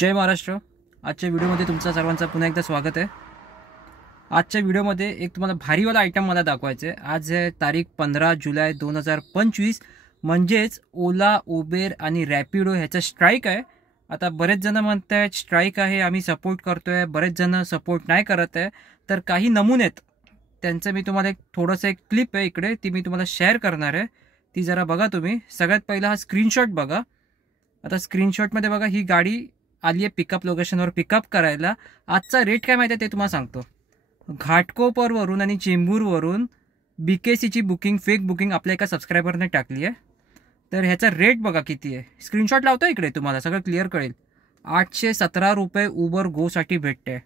जय महाराष्ट्र। आजच्या व्हिडिओमध्ये तुमचं सर्वांचं पुन्हा एकदा स्वागत आहे। आजच्या व्हिडिओमध्ये एक तुम्हाला भारीवाला आयटम मला दाखवायचं आहे। आज आहे तारीख 15 जुलै 2025, म्हणजेच ओला, उबेर आणि रॅपिडो ह्याचा स्ट्राईक आहे। आता बरेच जण म्हणतात स्ट्राईक आहे, आम्ही सपोर्ट करतोय, बरेच जण सपोर्ट नाही करत आहे। तर काही नमुने आहेत त्यांचं मी तुम्हाला एक क्लिप आहे इकडे, ती मी तुम्हाला शेअर करणार आहे, ती जरा बघा तुम्ही। सगळ्यात पहिला हा स्क्रीनशॉट बघा। आता स्क्रीनशॉटमध्ये बघा, ही गाडी आली आहे पिकअप लोकेशनवर पिकअप करायला। आजचा रेट काय माहिती आहे ते तुम्हाला सांगतो। घाटकोपरवरून आणि चेंबूरवरून BKCची बुकिंग, फेक बुकिंग आपल्या एका सबस्क्रायबरने टाकली आहे। तर ह्याचा रेट बघा किती आहे, स्क्रीनशॉट लावतो इकडे, तुम्हाला सगळं क्लिअर कळेल। 817 रुपये उबर गोसाठी भेटते।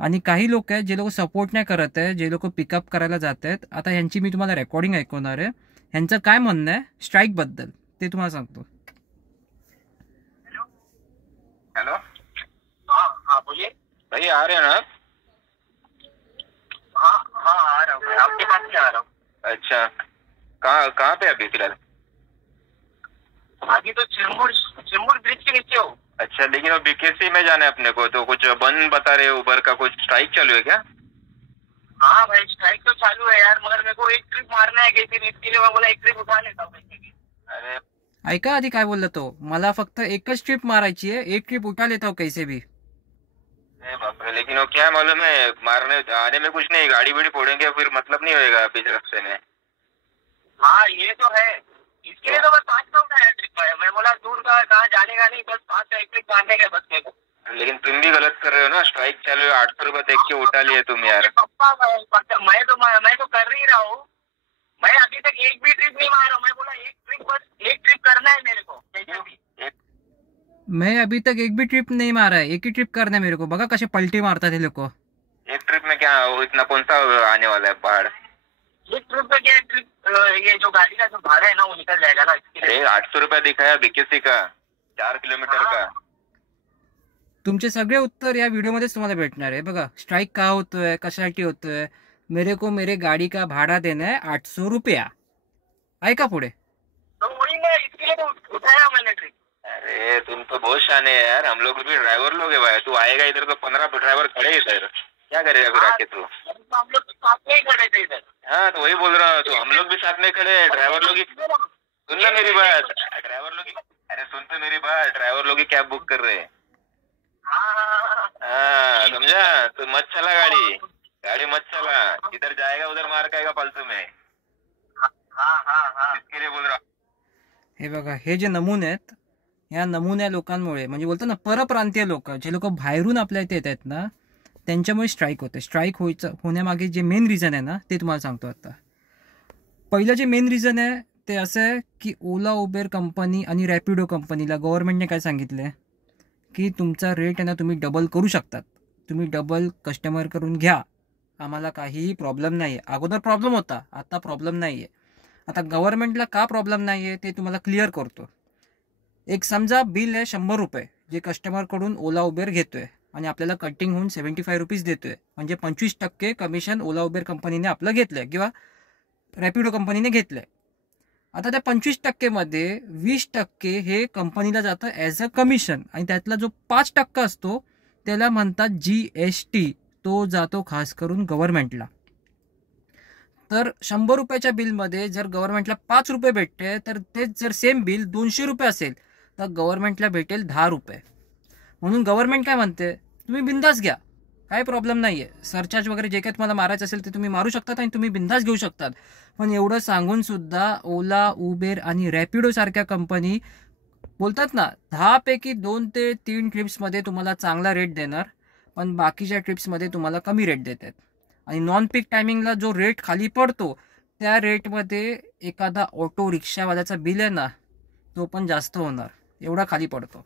आणि काही लोक आहेत जे लोक सपोर्ट नाही करत आहे, जे लोक पिकअप करायला जात आहेत, आता ह्यांची मी तुम्हाला रेकॉर्डिंग ऐकवणार आहे। ह्यांचं काय म्हणणं आहे स्ट्राईकबद्दल ते तुम्हाला सांगतो। हेलो। हाँ हाँ बोलिए भाई, आ रहे हैं ना? हाँ हाँ आ रहा हूँ, आपके पास ही आ रहा हूँ। अच्छा, कहाँ कहाँ पे अभी फिलहाल? अभी तो चेंबूर चेंबूर ब्रिज के नीचे हो। अच्छा, लेकिन वो BKC में जाना है अपने को, तो कुछ बंद बता रहे उबर का, कुछ स्ट्राइक चालू है क्या? हाँ भाई, स्ट्राइक तो चालू है यार, मगर मेरे को एक ट्रिप मारना है कहीं, इसके लिए मैं बोला एक ट्रिप उठा लेता हूँ पैसे की। अरे ऐका आधी काय बोलला तो, मला फक्त एकच ट्रिप मारायची आहे, एक ट्रिप उठा लेता हूँ कैसे भी। बाप रे, लेकिन वो क्या मालूम है, मारने आने में कुछ नहीं, गाड़ी बीड़ी फोड़ेंगे फिर मतलब नहीं होएगा बीच रास्ते में। हाँ ये तो है, इसके लिए तो बस 500 का ट्रिप है। मैं बोला दूर का कहाँ जाने का नहीं, बस 5 का एक ट्रिप मारने का बस मेरे को। लेकिन तुम भी गलत कर रहे हो ना, स्ट्राइक चालू है, 800 रुपए देख के उठा लिए तुम यार। पप्पा मैं तो कर ही रहा हूँ, मैं अभी तक एक भी ट्रिप नहीं मारा। मैं बोला एक ट्रिप, बस एक ट्रिप करना है मेरे को कैसे भी। मैं अभी तक एक भी ट्रिप नहीं मारा है, एक ही ट्रिप करना है मेरे को। बघा कसे पलटी मारतात हे लोक। एक ट्रिप में क्या इतना कौन सा आने वाला है पहाड़? एक ट्रिप में क्या ट्रिप, ये जो गाड़ी का जो भाड़ा है ना वो निकल जाएगा ना। अरे 800 रुपया दिखाया BKC का, 4 किलोमीटर का। तुमचे सगळे उत्तर या व्हिडिओमध्येच तुम्हाला भेटणार आहे। बघा स्ट्राईक का होतोय, कशासाठी होतोय। मेरे को मेरे गाड़ी का भाड़ा देना है 800 रुपया। ऐका पुढे। तो वही मैं इसके लिए तो उठाया मैंने ट्रिप। अरे तुम तो बहुत शाने है यार, हम लोग भी ड्राइवर लोग है भाई। तू आएगा इधर तो 15 ड्राइवर खड़े इधर, क्या करेगा फिर आके तू? हम लोग साथ में ही खड़े थे इधर। हाँ तो वही बोल रहा हूँ, तो हम लोग भी साथ में खड़े, ड्राइवर लोग ही। सुन ना मेरी बात, ड्राइवर लोग ही, अरे सुन तो मेरी बात, ड्राइवर लोग ही कैब बुक कर रहे हैं। हाँ समझा, तो मत चला गाड़ी मत चला, इधर जाएगा उधर मार खाएगा फालतू में। हाँ इसके लिए बोल रहा। हे बघा, हे जे नमुने आहेत, या नमुन्या लोकांमुळे, म्हणजे बोलतो ना परप्रांतीय लोक, जे लोक बाहेरून आपल्या इथे येत आहेत ना, त्यांच्यामुळे स्ट्राईक होते। स्ट्राईक होण्यामागे जे मेन रिझन आहे ना ते तुम्हाला सांगतो। आता पहिलं जे मेन रिझन आहे ते असं आहे की ओला, उबेर कंपनी आणि रॅपिडो कंपनीला गव्हर्नमेंटने काय सांगितलं आहे की तुमचा रेट आहे ना तुम्ही डबल करू शकतात, तुम्ही डबल कस्टमर करून घ्या, आम्हाला काहीही प्रॉब्लेम नाही आहे। अगोदर प्रॉब्लेम होता, आता प्रॉब्लेम नाही आहे। आता गव्हर्नमेंटला का प्रॉब्लेम नाही आहे ते तुम्हाला क्लिअर करतो। एक समजा बिल आहे 100 रुपये, जे कस्टमरकडून ओला, उबेर घेतोय आणि आपल्याला कटिंग होऊन 75 रुपीज देतोय, म्हणजे 25% कमिशन ओला, उबेर कंपनीने आपलं घेतलंय किंवा रॅपिडो कंपनीने घेतलंय। आता त्या 25% मध्ये 20% हे कंपनीला जातं ॲज अ कमिशन, आणि त्यातला जो 5% असतो त्याला म्हणतात GST, तो जातो खास करून गव्हर्नमेंटला। तर 100 रुपयाच्या बिलमध्ये जर गव्हर्नमेंटला 5 रुपये भेटते, तर तेच जर सेम बिल 200 रुपये असेल तर गव्हर्नमेंटला भेटेल 10 रुपये। म्हणून गव्हर्नमेंट काय म्हणते, तुम्ही बिंदास घ्या, काही प्रॉब्लेम नाही आहे, सरचार्ज वगैरे जे काही तुम्हाला मारायचं असेल ते तुम्ही मारू शकतात आणि तुम्ही बिंदास घेऊ शकतात। पण एवढं सांगून सुद्धा ओला, उबेर आणि रॅपिडो सारख्या कंपनी बोलतात ना 10 पैकी 2 ते 3 ट्रिप्समध्ये तुम्हाला चांगला रेट देणार, पण बाकीच्या ट्रिप्समध्ये तुम्हाला कमी रेट देतात। आणि नॉन पीक टायमिंगला जो रेट खाली पडतो त्या रेटमध्ये एखादा ऑटो रिक्षावाल्याचा बिल आहे ना तो पण जास्त होणार, एवढा खाली पडतो।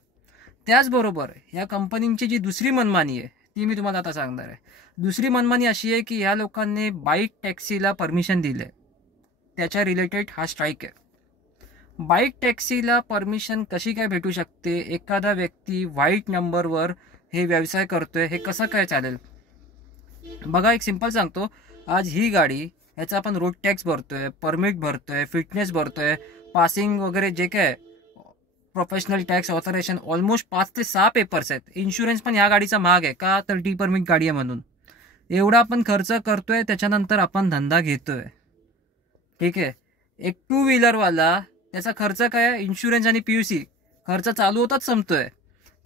त्याचबरोबर ह्या कंपनींची जी दुसरी मनमानी आहे ती मी तुम्हाला आता सांगणार आहे। दुसरी मनमानी अशी आहे की ह्या लोकांनी बाईक टॅक्सीला परमिशन दिले, त्याच्या रिलेटेड हा स्ट्राईक आहे। बाईक टॅक्सीला परमिशन कशी काय भेटू शकते, एखादा व्यक्ती व्हाईट नंबरवर हे व्यवसाय करतोय, हे कसं काय चालेल? बघा एक सिंपल सांगतो, आज ही गाडी, ह्याचा आपण रोड टॅक्स भरतोय, परमिट भरतोय, फिटनेस भरतोय, पासिंग वगैरे जे काय प्रोफेशनल टॅक्स ऑथरायझेशन ऑलमोस्ट 5 ते 6 पेपर्स आहेत. इन्शुरन्स पण ह्या गाडीचा महाग आहे का, तर टी परमिट गाडी आहे म्हणून. एवढा आपण खर्च करतोय, त्याच्यानंतर आपण धंदा घेतोय. ठीक आहे. एक 2 व्हीलरवाला त्याचा खर्च काय, इन्शुरन्स आणि PUC खर्च चालू होताच संपतोय,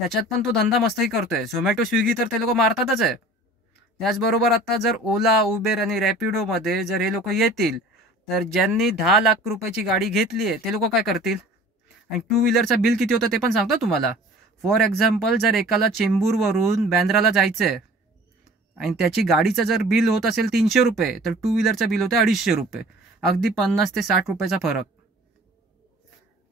त्याच्यात पण तो धंदा मस्तही करतोय. झोमॅटो स्विगी तर ते लोक मारतातच आहे. त्याचबरोबर आता जर ओला, उबेर आणि रॅपिडोमध्ये जर हे लोक येतील, तर ज्यांनी 10 लाख रुपयाची गाडी घेतली आहे ते लोक काय करतील. आणि 2 व्हीलरचं बिल किती होतं ते पण सांगतो तुम्हाला. फॉर एक्झाम्पल, जर एकाला चेंबूरवरून बँद्राला जायचं आहे आणि त्याची गाडीचं जर बिल होत असेल 300 रुपये, तर 2 व्हीलरचं बिल होतं 250 रुपये. अगदी 50 ते 60 रुपयाचा फरक.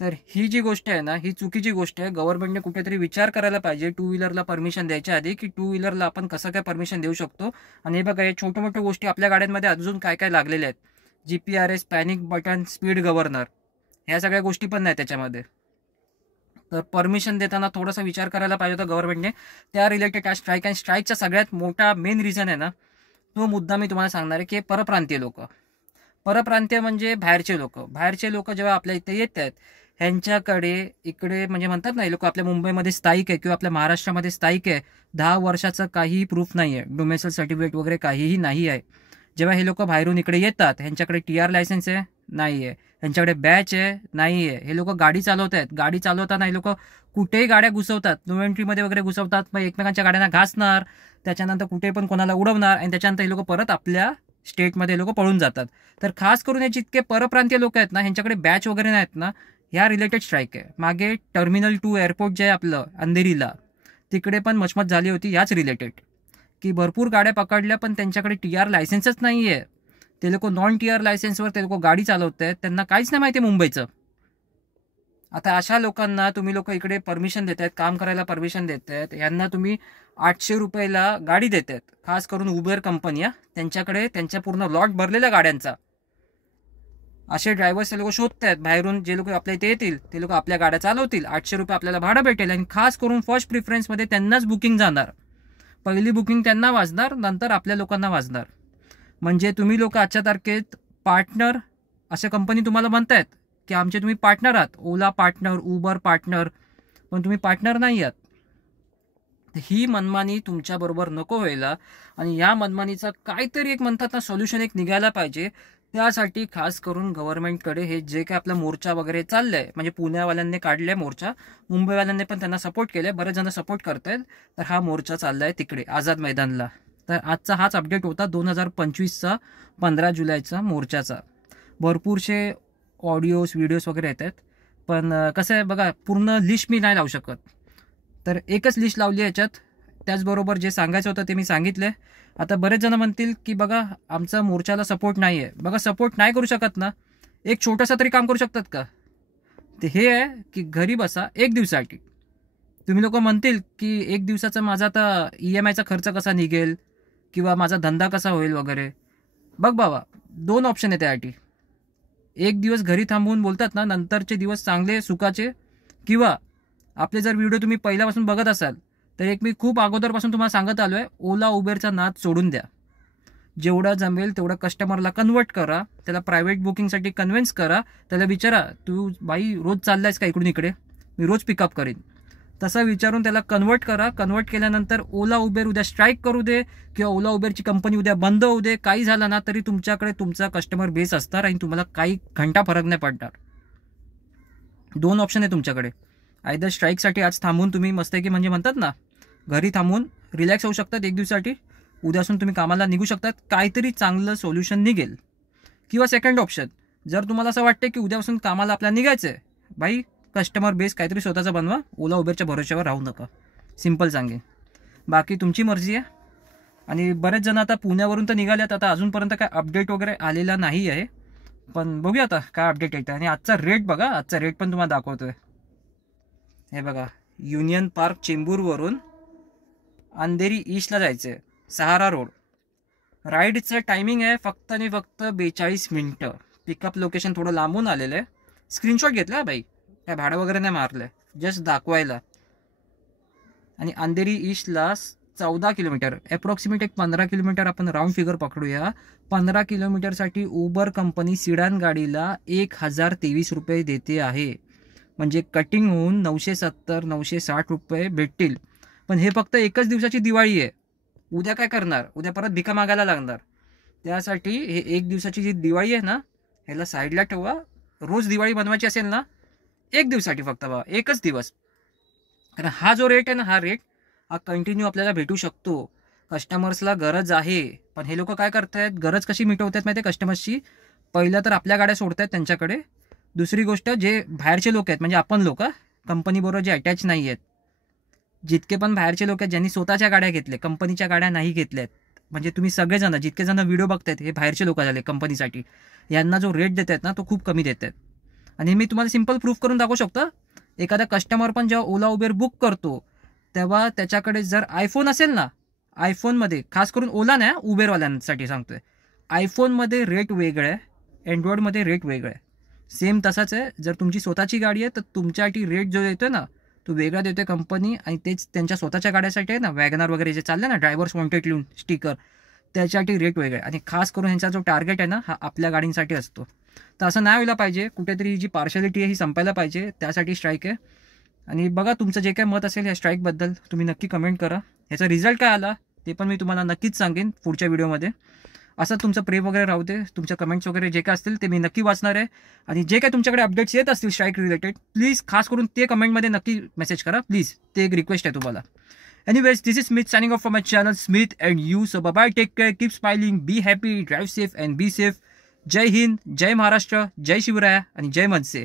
तर ही जी गोष्ट आहे ना, ही चुकीची गोष्ट आहे. गव्हर्नमेंटने कुठेतरी विचार करायला पाहिजे 2 व्हीलरला परमिशन द्यायच्या आधी, की 2 व्हीलरला आपण कसं काय परमिशन देऊ शकतो. आणि हे बघा, हे छोट्या मोठ्या गोष्टी आपल्या गाड्यांमध्ये अजून काय काय लागलेल्या आहेत. GPRS, panic button, speed governor, ह्या सगळ्या गोष्टी पण नाही त्याच्यामध्ये. तर परमिशन देताना थोडासा विचार करायला पाहिजे होता गव्हर्नमेंटने. त्या रिलेटेड स्ट्राईक आणि स्ट्राईकचा सगळ्यात मोठा मेन रिझन आहे ना, तो मुद्दा मी तुम्हाला सांगणार आहे, की परप्रांतीय लोक. परप्रांतीय म्हणजे बाहेरचे लोक जेव्हा आपल्या इथे येत आहेत, ह्यांच्याकडे इकडे म्हणजे म्हणतात ना, हे लोक आपल्या मुंबईमध्ये स्थायिक आहे किंवा आपल्या महाराष्ट्रामध्ये स्थायिक आहे, 10 वर्षाचं काहीही प्रूफ नाही आहे, डोमेसाइल सर्टिफिकेट वगैरे काहीही नाही आहे. जेव्हा हे लोक बाहेरून इकडे येतात, ह्यांच्याकडे TR लायसन्स आहे, नाही आहे. ह्यांच्याकडे बॅच आहे, नाही आहे. हे लोक गाडी चालवत आहेत. गाडी चालवताना हे लोक कुठेही गाड्या घुसवतात, नो एंट्रीमध्ये वगैरे घुसवतात, मग एकमेकांच्या गाड्यांना घासणार, त्याच्यानंतर कुठे पण कोणाला उडवणार, आणि त्याच्यानंतर हे लोक परत आपल्या स्टेटमध्ये लोक पळून जातात. तर खास करून हे जितके परप्रांतीय लोक आहेत ना, ह्यांच्याकडे बॅच वगैरे नाहीत ना, ह्या रिलेटेड स्ट्राईक आहे. मागे टर्मिनल 2 एअरपोर्ट जे आहे आपलं अंधेरीला, तिकडे पण मचमच झाली होती याच रिलेटेड, की भरपूर गाड्या पकडल्या पण त्यांच्याकडे TR लायसन्सच नाही आहे. ते लोक नॉन TR लायसन्सवर ते लोक गाडी चालवत आहेत, त्यांना काहीच नाही माहिती मुंबईचं. आता अशा लोकांना तुम्ही लोक इकडे परमिशन देत आहेत, काम करायला परमिशन देत आहेत, यांना तुम्ही 800 रुपयाला गाडी देत आहेत. खास करून उबेर कंपन्या, त्यांच्याकडे त्यांच्या पूर्ण लॉट भरलेल्या गाड्यांचा. असे ड्रायव्हर्स ते लोक शोधत आहेत बाहेरून. जे लोक आपल्या इथे येतील ते लोक आपल्या गाड्या चालवतील, 800 रुपये आपल्याला भाडं भेटेल, आणि खास करून फर्स्ट प्रिफरन्समध्ये त्यांनाच बुकिंग जाणार. पहिली बुकिंग त्यांना वाजणार, नंतर आपल्या लोकांना वाजणार. म्हणजे तुम्ही लोक आजच्या तारखेत पार्टनर अशा कंपनी तुम्हाला म्हणतायत की आमचे तुम्ही पार्टनर आहात, ओला पार्टनर, उबर पार्टनर, पण तुम्ही पार्टनर नाही आहात. ही मनमानी तुमच्याबरोबर नको व्हायला, आणि या मनमानीचा काहीतरी एक म्हणतात ना सोल्युशन एक निघायला पाहिजे. त्यासाठी खास करून गव्हर्नमेंटकडे हे जे काय आपला मोर्चा वगैरे चाललंय, म्हणजे पुण्यावाल्यांनी काढलाय मोर्चा, मुंबईवाल्यांनी पण त्यांना सपोर्ट केलंय, बरेच जण सपोर्ट करतायत. तर हा मोर्चा चाललाय तिकडे आझाद मैदानला. तर आजचा हाच अपडेट होता 2025चा 15 जुलैचा मोर्चाचा. भरपूरसे ऑडिओज व्हिडिओज वगैरे येत आहेत, पण कसं आहे बघा, पूर्ण लिस्ट मी नाही लावू शकत, तर एकच लिस्ट लावली याच्यात. त्याचबरोबर जे सांगायचं होतं ते मी सांगितले. आता बरेच जण म्हणतील की बघा आमचा मोर्चाला सपोर्ट नाही आहे. बघा, सपोर्ट नाही करू शकत ना, एक छोटासा तरी काम करू शकतात का. ते हे आहे की घरी बसा एक दिवसासाठी. तुम्ही लोक म्हणतील की एक दिवसाचा माझा आता EMIचा खर्च कसा निघेल किंवा माझा धंदा कसा होईल वगैरे. बघ बाबा, 2 ऑप्शन आहे त्यासाठी. एक दिवस घरी थांबवून बोलतात ना, नंतरचे दिवस चांगले सुखाचे. किंवा आपले जर व्हिडिओ तुम्ही पहिल्यापासून बघत असाल तर एक मी खूप अगोदरपासून तुम्हाला सांगत आलो आहे, ओला उबेरचा नाद सोडून द्या. जेवढा जमेल तेवढं कस्टमरला कन्वर्ट करा, त्याला प्रायव्हेट बुकिंगसाठी कन्व्हिन्स करा. त्याला विचारा, तू बाई रोज चाललायस का इकडून इकडे, मी रोज पिकअप करीन. तसं विचारून त्याला कन्वर्ट करा. कन्वर्ट केल्यानंतर ओला उबेर उद्या स्ट्राईक करू दे किंवा ओला उबेरची कंपनी उद्या बंद होऊ दे, काही झालं ना तरी तुमच्याकडे तुमचा कस्टमर बेस असणार आणि तुम्हाला काही घंटा फरक नाही पडणार. 2 ऑप्शन आहे तुमच्याकडे. आयदर स्ट्राईकसाठी आज थांबून तुम्ही मस्तपैकी म्हणजे म्हणतात ना घरी थांबून रिलॅक्स होऊ शकतात एक दिवसासाठी, उद्यापासून तुम्ही कामाला निघू शकतात, काहीतरी चांगलं सोल्युशन निघेल. किंवा सेकंड ऑप्शन, जर तुम्हाला असं वाटतं की उद्यापासून कामाला आपल्याला निघायचं आहे, बाई कस्टमर बेस काहीतरी स्वतःचा बनवा, ओला उबेरच्या भरोश्यावर राहू नका. सिम्पल सांगेन, बाकी तुमची मर्जी आहे. आणि बरेच जण आता पुण्यावरून तर निघाल्यात, आता अजूनपर्यंत काय अपडेट वगैरे आलेला नाही आहे, पण बघूया आता काय अपडेट येतं. आणि आजचा रेट बघा, आजचा रेट पण तुम्हाला दाखवतोय. हे बघा, युनियन पार्क चेंबूरवरून अंधेरी ईस्टला जायचं आहे, सहारा रोड. राईडचं टायमिंग आहे फक्त आणि फक्त 42 मिनटं. पिकअप लोकेशन थोडं लांबून आलेलं आहे. स्क्रीनशॉट घेतला बाई, काय भाडं वगैरे नाही मारलं आहे, जस्ट दाखवायला. आणि अंधेरी ईस्टला 14 किलोमीटर, अप्रॉक्सिमेट एक 15 किलोमीटर आपण राऊंड फिगर पकडूया. 15 किलोमीटरसाठी उबर कंपनी सिडान गाडीला 1023 रुपये देते आहे. म्हणजे कटिंग होऊन 970 960 रुपये भेटतील. पण हे फक्त एकच दिवसाची दिवाळी आहे. उद्या काय करणार? उद्या परत भिका मागायला लागणार. त्यासाठी हे एक दिवसाची जी दिवाळी आहे ना, ह्याला साईडला ठेवा. रोज दिवाळी बनवायची असेल ना, एक दिवसासाठी फक्त बा, एकच दिवस. कारण हा जो रेट आहे ना, हा रेट हा कंटिन्यू आपल्याला भेटू शकतो. कस्टमर्सला गरज आहे, पण हे लोक काय करतायत, गरज कशी मिटवतात माहिती आहे कस्टमर्सची? पहिलं तर आपल्या गाड्या सोडतायत त्यांच्याकडे. दुसरी गोष्ट, जे बाहेरचे लोक आहेत म्हणजे आपण लोक कंपनीबरोबर जे अटॅच नाही आहेत, जितके पण बाहेरचे लोक आहेत ज्यांनी स्वतःच्या गाड्या घेतल्या, कंपनीच्या गाड्या नाही घेतल्यात, म्हणजे तुम्ही सगळेजण जितके जण व्हिडिओ बघतायत हे बाहेरचे लोक झाले कंपनीसाठी, यांना जो रेट देत आहेत ना तो खूप कमी देत आहेत. आणि मी तुम्हाला सिम्पल प्रूफ करून दाखवू शकतो. एखादा कस्टमर पण जेव्हा ओला उबेर बुक करतो तेव्हा त्याच्याकडे जर आयफोन असेल ना, आयफोनमध्ये खास करून ओला नाही, उबेरवाल्यांसाठी सांगतोय, आयफोनमध्ये रेट वेगळं आहे, अँड्रॉइडमध्ये रेट वेगळं आहे. सेम तसाच आहे. जर तुमची स्वतःची गाडी आहे तर तुमच्यासाठी रेट जो येतोय ना तो वेगळा देतोय कंपनी, आणि तेच त्यांच्या स्वतःच्या गाड्यासाठी आहे ना, वॅगनार वगैरे जे चाललं ना, ड्रायव्हर्स वॉन्टेड लिहून स्टिकर, त्याच्यासाठी रेट वेगळा आहे. आणि खास करून ह्यांचा जो टार्गेट आहे ना हा आपल्या गाडींसाठी असतो. तर असं नाही व्हायला पाहिजे. कुठेतरी जी पार्शालिटी आहे ही संपायला पाहिजे, त्यासाठी स्ट्राईक आहे. आणि बघा, तुमचं जे काय मत असेल या स्ट्राईकबद्दल तुम्ही नक्की कमेंट करा. ह्याचा रिझल्ट काय आला ते पण मी तुम्हाला नक्कीच सांगेन पुढच्या व्हिडिओमध्ये. असं तुमचं प्रेम वगैरे राहू दे. तुमच्या कमेंट्स वगैरे जे काय असतील ते मी नक्की वाचणार आहे. आणि जे काय तुमच्याकडे अपडेट्स येत असतील स्ट्राईक रिलेटेड, प्लीज खास करून ते कमेंटमध्ये नक्की मेसेज करा प्लीज. ते एक रिक्वेस्ट आहे तुम्हाला. Anyways, this is Smith signing off from my channel, Smith and you. So bye bye, take care, keep smiling, be happy, drive safe and be safe. जय हिंद, जय महाराष्ट्र, जय शिवराया आणि जय मनसे.